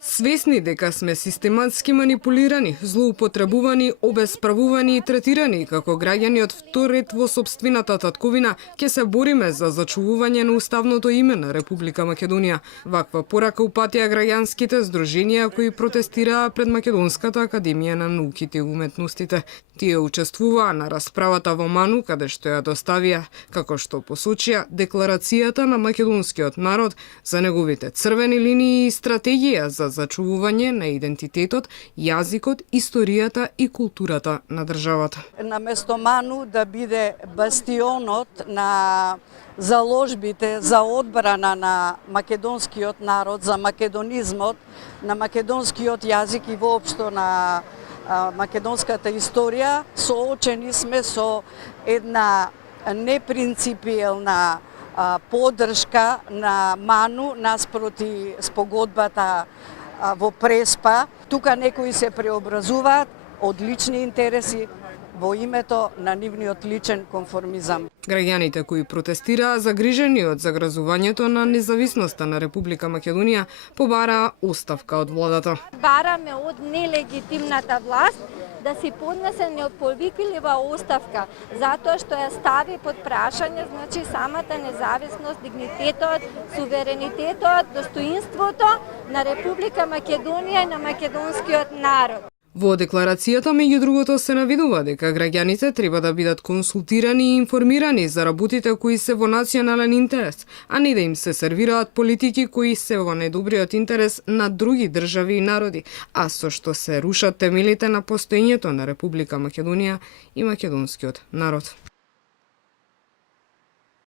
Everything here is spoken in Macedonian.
Свесни дека сме систематски манипулирани, злоупотребувани, обесправувани и третирани како граѓани од втор ред во сопствената татковина, ќе се бориме за зачувување на уставното име на Република Македонија. Ваква порака упатија граѓанските здруженија кои протестираа пред Македонската академија на науките и уметностите. Тие учествуваа на расправата во Ману, каде што ја доставија, како што посочија, декларацијата на македонскиот народ за неговите црвени линии и стратегија за зачувување на идентитетот, јазикот, историјата и културата на државата. Наместо Ману да биде бастионот на заложбите за одбрана на македонскиот народ, за македонизмот, на македонскиот јазик и воопшто на македонската историја, соочени сме со една непринципиелна поддршка на Ману наспроти спогодбата во Преспа. Тука некои се преобразуваат од лични интереси во името на нивниот личен конформизам. Граѓаните кои протестираа загрижени од загрозувањето на независноста на Република Македонија побараа оставка од владата. Бараме од нелегитимната власт да си поднесе неповиклива оставка, затоа што ја стави под прашање, значи, самата независност, дигнитетот, суверенитетот, достоинството на Република Македонија и на македонскиот народ. Во декларацијата, меѓу другото, се наведува дека граѓаните треба да бидат консултирани и информирани за работите кои се во национален интерес, а не да им се сервираат политики кои се во најдобриот интерес на други држави и народи, а со што се рушат темелите на постоењето на Република Македонија и македонскиот народ.